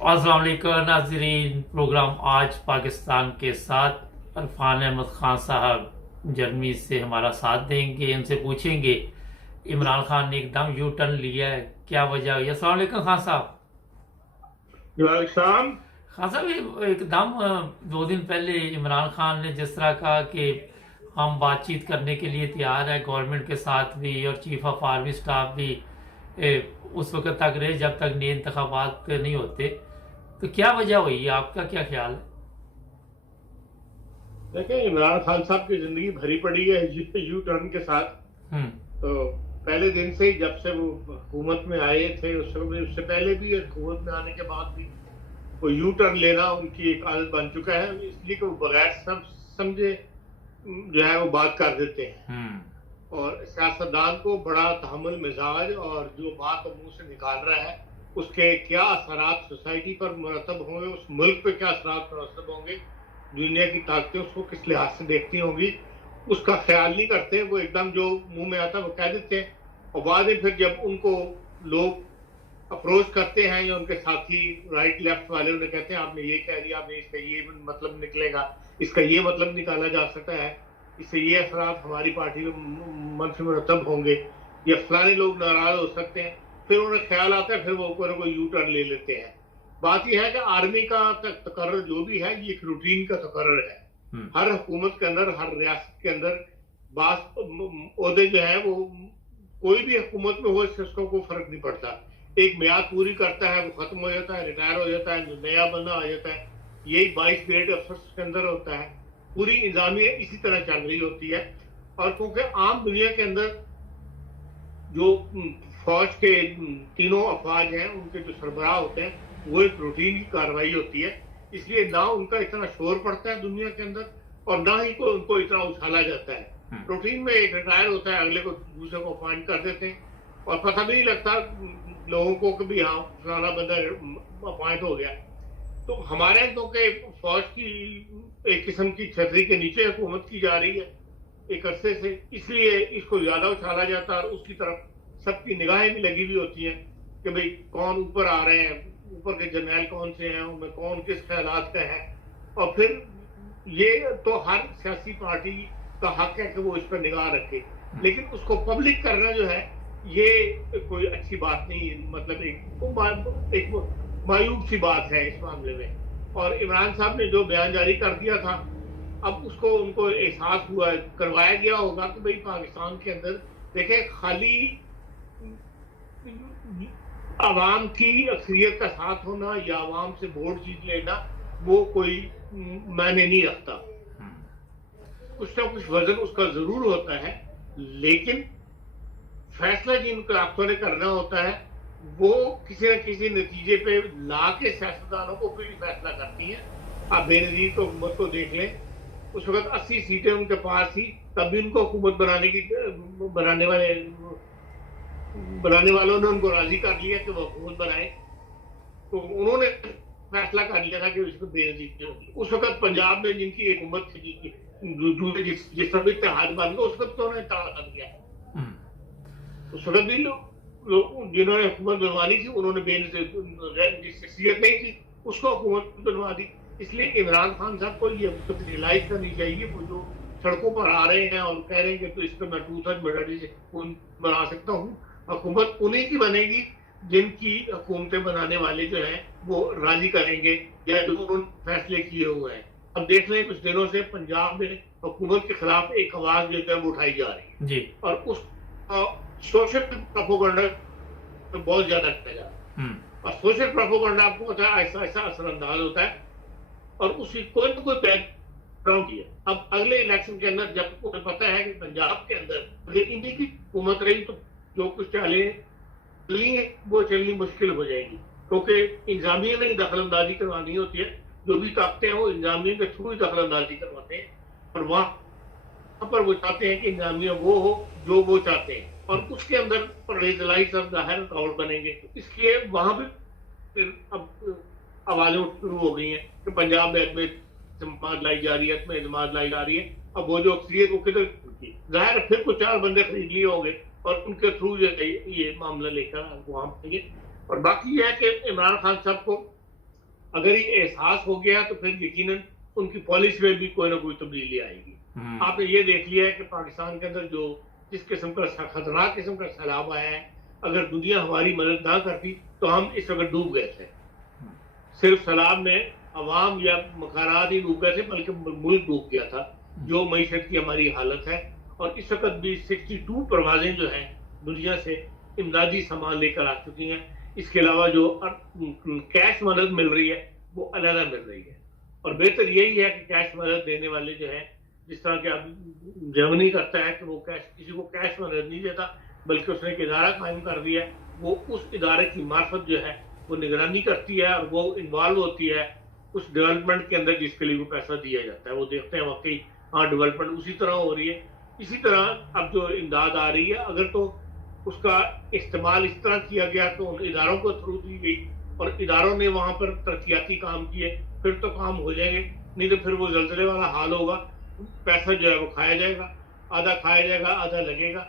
अस्सलाम वालेकुम नाज़रीन। प्रोग्राम आज पाकिस्तान के साथ इरफान अहमद खान साहब जर्मनी से हमारा साथ देंगे। इनसे पूछेंगे इमरान खान ने एकदम यू टर्न लिया है, क्या वजह हुई? अस्सलाम वालेकुम खान साहब। शाम। खान साहब एकदम 2 दिन पहले इमरान खान ने जिस तरह कहा कि हम बातचीत करने के लिए तैयार है गवर्नमेंट के साथ भी और चीफ ऑफ आर्मी स्टाफ भी उस वक्त तक रहे जब तक नए इंतखाबात नहीं होते। तो क्या वजह हुई, आपका क्या ख्याल है? देखिए, इमरान खान साहब की जिंदगी भरी पड़ी है यू टर्न के साथ। हम्म। तो पहले दिन से ही, जब से वो हुकूमत में आए थे, उससे पहले भी, हुकूमत में आने के बाद भी वो यू टर्न लेना उनकी एक आदत बन चुका है। इसलिए कि वो बगैर सब समझे जो है वो बात कर देते हैं। और सियासतदान को बड़ा तहम्मुल मिजाज, और जो बात वो मुंह से निकाल रहा है उसके क्या असरात सोसाइटी पर मुरतब होंगे, उस मुल्क पे क्या असरात मुरतब होंगे, दुनिया की ताकतें उसको किस लिहाज से देखती होंगी, उसका ख्याल नहीं करते। वो एकदम जो मुंह में आता है वो कह देते हैं। और बाद में फिर जब उनको लोग अप्रोच करते हैं या उनके साथी राइट लेफ्ट वाले, उन्हें कहते हैं आपने ये कह दिया, आपने इसका ये मतलब निकलेगा, इसका ये मतलब निकाला जा सकता है, इससे ये असरात हमारी पार्टी में मंत्र मुरतब होंगे, या फलाने लोग नाराज हो सकते हैं। फिर उन्हें ख्याल आता है, फिर वो कोई यू टर्न ले लेते हैं। बात यह है कि आर्मी का तकर्रर जो भी है ये एक रूटीन का तकर्रर है। हर हुकूमत के अंदर, हर रियासत के अंदर बास ओहदे जो है वो, कोई भी हुकूमत में हो इससे उसको कोई फर्क नहीं पड़ता। एक मियाद पूरी करता है, वो खत्म हो जाता है, रिटायर हो जाता है, नया बंदा आ जाता है। यही 22 ग्रेड अफसर के अंदर होता है। पूरी इंतजामिया इसी तरह चल रही होती है। और क्योंकि आम दुनिया के अंदर जो फौज के तीनों अफवाज हैं, उनके जो सरबराह होते हैं, वो एक रूटीन की कार्रवाई होती है। इसलिए ना उनका इतना शोर पड़ता है दुनिया के अंदर, और ना ही को उनको इतना उछाला जाता है। रूटीन में एक रिटायर होता है, अगले को दूसरे को अपॉइंट कर देते हैं, और पता भी नहीं लगता लोगों को कि भी हाँ फलाना बंदा अपॉइंट हो गया। तो हमारे तो के फौज की एक किस्म की छतरी के नीचे हुकूमत की जा रही है एक अरसे से, इसलिए इसको ज्यादा उछाला जाता है। और उसकी तरफ सबकी निगाहें भी लगी हुई होती हैं कि भाई कौन ऊपर आ रहे हैं, ऊपर के जर्नैल कौन से हैं, उनमें कौन किस ख्यालात का है। और फिर ये तो हर सियासी पार्टी का हक है कि वो इस पर निगाह रखे, लेकिन उसको पब्लिक करना जो है ये कोई अच्छी बात नहीं है। मतलब एक मायूब सी बात है इस मामले में। और इमरान साहब ने जो बयान जारी कर दिया था, अब उसको उनको एहसास हुआ, करवाया गया होगा कि भाई पाकिस्तान के अंदर देखें, खाली आवाम की अक्सरियत का साथ होना या आवाम से वोट जीत लेना वो कोई मायने नहीं रखता। कुछ ना कुछ वजन उसका जरूर होता है, लेकिन फैसला जिन क्राफ्टों ने करना होता है वो किसी न किसी नतीजे पे ला के सियासतदानों को फिर फैसला करती हैं। आप बेनजीर को हुकूमत को देख लें, उस वक्त 80 सीटें उनके पास थी, तब भी उनको हुकूमत बनाने वालों ने उनको राजी कर लिया कि वो हुकूमत बनाए। तो उन्होंने फैसला कर लिया था कि इसको बेनजीर होगी। उस वक्त पंजाब में जिनकी एक हुकूमत थी, जिस समय इत्तेहाद बन गया, उस वक्त तो उन्होंने ताला कर दिया। उस वक्त भी लोग जिन्होंने हुकूमत बनवानी थी, उन्होंने शख्सियत नहीं थी, उसको हुकूमत बनवा दी। इसलिए इमरान खान साहब को ये रियलाइज करनी चाहिए, वो जो सड़कों पर आ रहे हैं और कह रहे हैं कि तो इस पर मैं 2/3 मेजॉरिटी से बना सकता हूँ। हुकूमत उन्हीं की बनेगी जिनकी हुकूमतें बनाने वाले जो हैं वो राजी करेंगे या जो उन्होंने फैसले किए हुए हैं। अब देख लें, कुछ दिनों से पंजाब में हुकूमत के खिलाफ एक आवाज जो है वो उठाई जा रही है जी। और उस सोशल प्रोपेगेंडा तो बहुत ज्यादा करेगा। और सोशल प्रोपेगेंडा आपको पता है ऐसा ऐसा असरअंदाज होता है, और उसकी कोई ना कोई बैकग्राउंड है। अब अगले इलेक्शन के अंदर जब उन्हें पता है कि पंजाब के अंदर इन्हीं की हुकूमत रही, तो जो कुछ चलेंगे वो चलनी मुश्किल हो जाएगी, क्योंकि इंतजामिया ने दखल अंदाजी करवानी होती है। जो भी ताकतें हैं वो इंतजामिया के थ्रू ही दखल अंदाजी करवाते हैं, और वहां पर वो चाहते हैं कि इंतजामिया वो हो जो वो चाहते हैं, और उसके अंदर परहेजलाई सब जाहिर रुकावट बनेंगे। इसलिए वहां भी फिर अब आवाजें शुरू हो गई हैं कि पंजाब में जमात लाई जा रही है, इसमें जमात लाई जा रही है। अब वो जो अक्सरियत वो किधर जाहिर है, फिर कुछ 4 बंदे खरीद लिए होंगे और उनके थ्रू ये मामला लेकर वहां पाएंगे। और बाकी यह है कि इमरान खान साहब को अगर ये एहसास हो गया तो फिर यकीनन उनकी पॉलिसी में भी कोई ना कोई तब्दीली आएगी। आपने ये देख लिया है कि पाकिस्तान के अंदर जो जिस किस्म का खतरनाक किस्म का सैलाब आया है, अगर दुनिया हमारी मदद ना करती तो हम इस वक्त डूब गए थे। सिर्फ सैलाब में अवाम या मकानात ही डूब गए थे, बल्कि मुल्क डूब गया था। जो मईशत की हमारी हालत है, और इस वक्त भी 62 परवाजें जो हैं दुनिया से इमदादी सामान लेकर आ चुकी हैं। इसके अलावा जो कैश मदद मिल रही है वो अलग मिल रही है, और बेहतर यही है कि कैश मदद देने वाले जो है, जिस तरह के अब जर्मनी करता है कि वो किसी को कैश मदद नहीं देता, बल्कि उसने एक इदारा कायम कर दिया है। वो उस इदारे की मार्फत जो है वो निगरानी करती है और वो इन्वॉल्व होती है उस डेवलपमेंट के अंदर जिसके लिए वो पैसा दिया जाता है। वो देखते हैं वाकई हाँ डेवलपमेंट उसी तरह हो रही है। इसी तरह अब जो इमदाद आ रही है, अगर तो उसका इस्तेमाल इस तरह किया गया तो उन इदारों को थ्रू दी गई और इदारों ने वहां पर तरक्याती काम किए, फिर तो काम हो जाएंगे, नहीं तो फिर वो जल्जले वाला हाल होगा। पैसा जो है वो खाया जाएगा, आधा खाया जाएगा आधा लगेगा।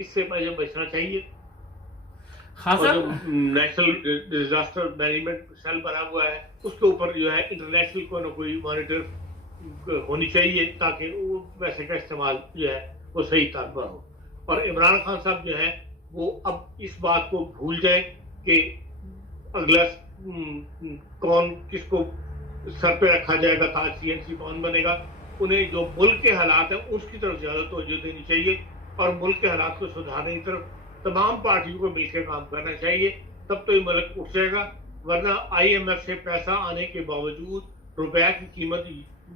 इससे मुझे बचना चाहिए। और जो नेशनल डिजास्टर मैनेजमेंट सेल बना हुआ है उसके ऊपर जो है इंटरनेशनल कोई ना कोई मॉनिटर होनी चाहिए, ताकि वो पैसे का इस्तेमाल जो है वो सही तौर पर हो। और इमरान खान साहब जो है वो अब इस बात को भूल जाए कि अगला कौन किसको सर पे रखा जाएगा, ताज CNC कौन बनेगा। उन्हें जो मुल्क के हालात है उसकी तरफ ज्यादा तवज्जो देनी चाहिए और मुल्क के हालात को सुधारने की तरफ तमाम पार्टियों को मिलकर काम करना चाहिए। तब तो ये मुल्क उठ जाएगा, वरना IMF से पैसा आने के बावजूद रुपया की कीमत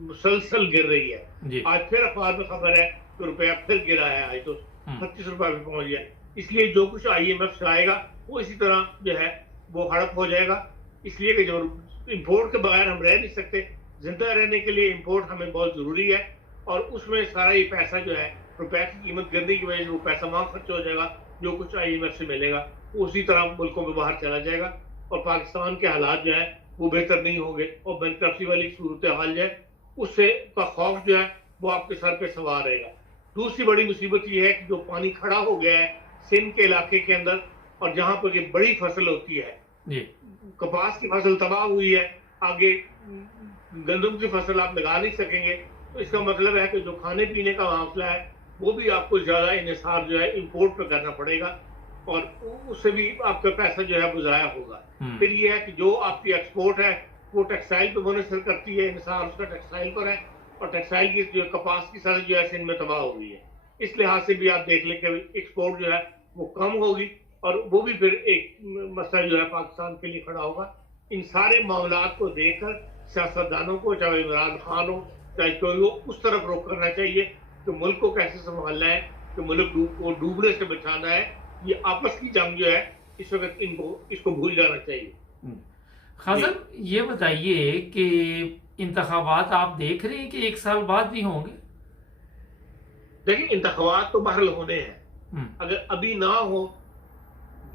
मुसलसल गिर रही है। आज फिर अखबार में खबर है कि रुपया फिर गिरा है, आज तो 25 रुपए पे पहुंच गया। इसलिए जो कुछ IMF से आएगा वो इसी तरह जो है वो हड़प हो जाएगा। इसलिए कि जो इम्पोर्ट के बगैर हम रह नहीं सकते, जिंदा रहने के लिए इम्पोर्ट हमें बहुत जरूरी है। और उसमें सारा ये पैसा जो है रुपए की कीमत गिरने की वजह से वो पैसा वहां खर्च हो जाएगा, जो कुछ IMF से मिलेगा वो उसी तरह मुल्कों में बाहर चला जाएगा और पाकिस्तान के हालात जो है वो बेहतर नहीं होंगे और बैंकरप्सी वाली सूरत हाल जो है उससे का खौफ जो है वो आपके सर पे सवार रहेगा। दूसरी बड़ी मुसीबत ये है कि जो पानी खड़ा हो गया है सिंध के इलाके के अंदर, और जहां पर ये बड़ी फसल होती है, कपास की फसल तबाह हुई है, आगे गंदम की फसल आप लगा नहीं सकेंगे। तो इसका मतलब है कि जो खाने पीने का मामला है वो भी आपको ज्यादा इन्हिसार जो है इंपोर्ट पर करना पड़ेगा और उससे भी आपका पैसा जो है वो जाया होगा। फिर ये है कि जो आपकी एक्सपोर्ट है वो टेक्सटाइल पे मुनहसर करती है, इन्हिसार उसका टेक्सटाइल पर है, और टेक्सटाइल की जो कपास की फसल जो है सिंध में तबाह हो गई है। इस लिहाज से भी आप देख लें कि एक्सपोर्ट जो है वो कम होगी और वो भी फिर एक मसला जो है पाकिस्तान के लिए खड़ा होगा। इन सारे मामलात को देखकर सियासतदानों को, चाहे इमरान खान हो चाहे कोई हो, उस तरफ रुख करना चाहिए कि मुल्क को कैसे संभालना है, कि मुल्क को डूबने से बचाना है। ये आपस की जंग जो है इस वक्त इसको भूल जाना चाहिए। खान साहब ये बताइए कि इंतखाबात आप देख रहे हैं कि 1 साल बाद भी होंगे? देखिए इंतखाबात तो बहरहाल होने हैं, अगर अभी ना हो,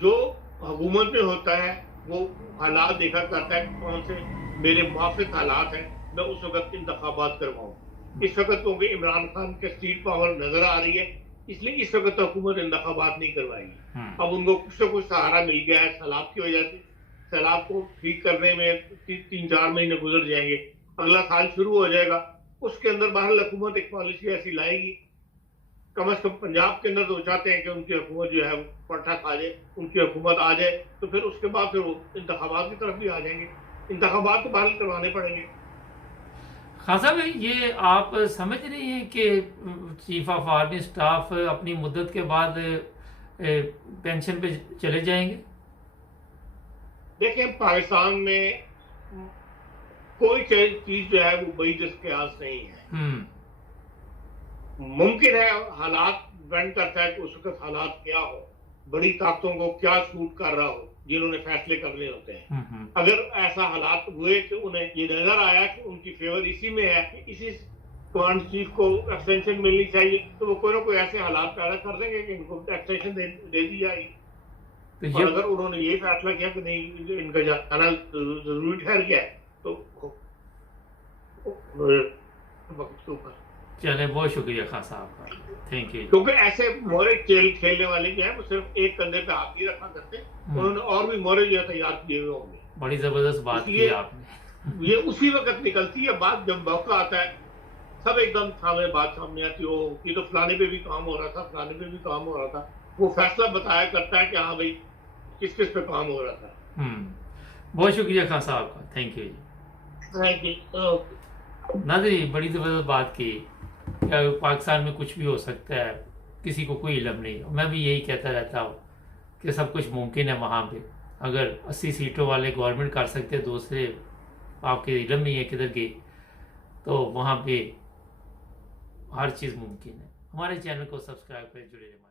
जो हुकूमत में होता है वो हालात देखा करता है कौन से मेरे मुआफिक हालात हैं, मैं उस वक्त इंतखाबात करवाऊं। इस वक्त क्योंकि इमरान खान के स्ट्रीट पावर नजर आ रही है, इसलिए इस वक्त हुकूमत इंतखाबात नहीं करवाएगी। अब उनको कुछ ना कुछ सहारा मिल गया है सैलाब की वजह से। सैलाब को ठीक करने में 3-4 महीने गुजर जाएंगे, अगला साल शुरू हो जाएगा, उसके अंदर बहरहाल हुकूमत एक पॉलिसी ऐसी लाएगी। कम से कम पंजाब के अंदर तो चाहते हैं कि उनकी हुकूमत जो है पट्टा खा जाए, उनकी हुकूमत आ जाए, तो फिर उसके बाद फिर वो इंतखाबात की तरफ भी आ जाएंगे। इंतखाबात तो बहरहाल करवाने पड़ेंगे। खान साहब ये आप समझ रहे हैं कि चीफ ऑफ आर्मी स्टाफ अपनी मुद्दत के बाद पेंशन पे चले जाएंगे? देखिए पाकिस्तान में कोई चीज जो है वो बड़ी जिसके आस नहीं है। मुमकिन है हालात डिपेंड करता है कि उस वक्त हालात क्या हो, बड़ी ताकतों को क्या सूट कर रहा हो जिन्होंने फैसले करने होते हैं। अगर ऐसा हालात हुए कि उन्हें ये नजर आया कि उनकी फेवर इसी में है कि इसी कमांड चीफ को एक्सटेंशन मिलनी चाहिए, तो वो कोई ना कोई ऐसे हालात पैदा कर देंगे कि इनको एक्सटेंशन दे दी जाएगी। और अगर उन्होंने ये फैसला किया कि नहीं इनका जाना जरूरी ठहर गया तो वक्त के ऊपर। चले बहुत शुक्रिया खान साहब का, थैंक यू। क्योंकि ऐसे मोहरे खेलने वाले जो है वो सिर्फ एक कंधे पे हाथ नहीं रखा करते, उन्होंने और भी मोहरे जो है तैयार किए हुए होंगे। बड़ी जबरदस्त बात की आपने। ये उसी वक्त निकलती है बात, जब मौका आता है सब एकदम बात सामने आती हो, ये तो फलाने पे भी काम हो रहा था, फलाने पे भी काम हो रहा था, वो फैसला बताया करता है कि हाँ भाई किस किस पे काम हो रहा था। बहुत शुक्रिया खान साहब का, थैंक यू जी। Thank you. नाज़रीन, बड़ी ज़बरदस्त बात की, क्या पाकिस्तान में कुछ भी हो सकता है, किसी को कोई इल्म नहीं है। मैं भी यही कहता रहता हूँ कि सब कुछ मुमकिन है वहाँ पे। अगर 80 सीटों वाले गवर्नमेंट कर सकते, दूसरे आपके इल्म नहीं है किधर गए, तो वहाँ पे हर चीज़ मुमकिन है। हमारे चैनल को सब्सक्राइब कर जुड़े रहिए।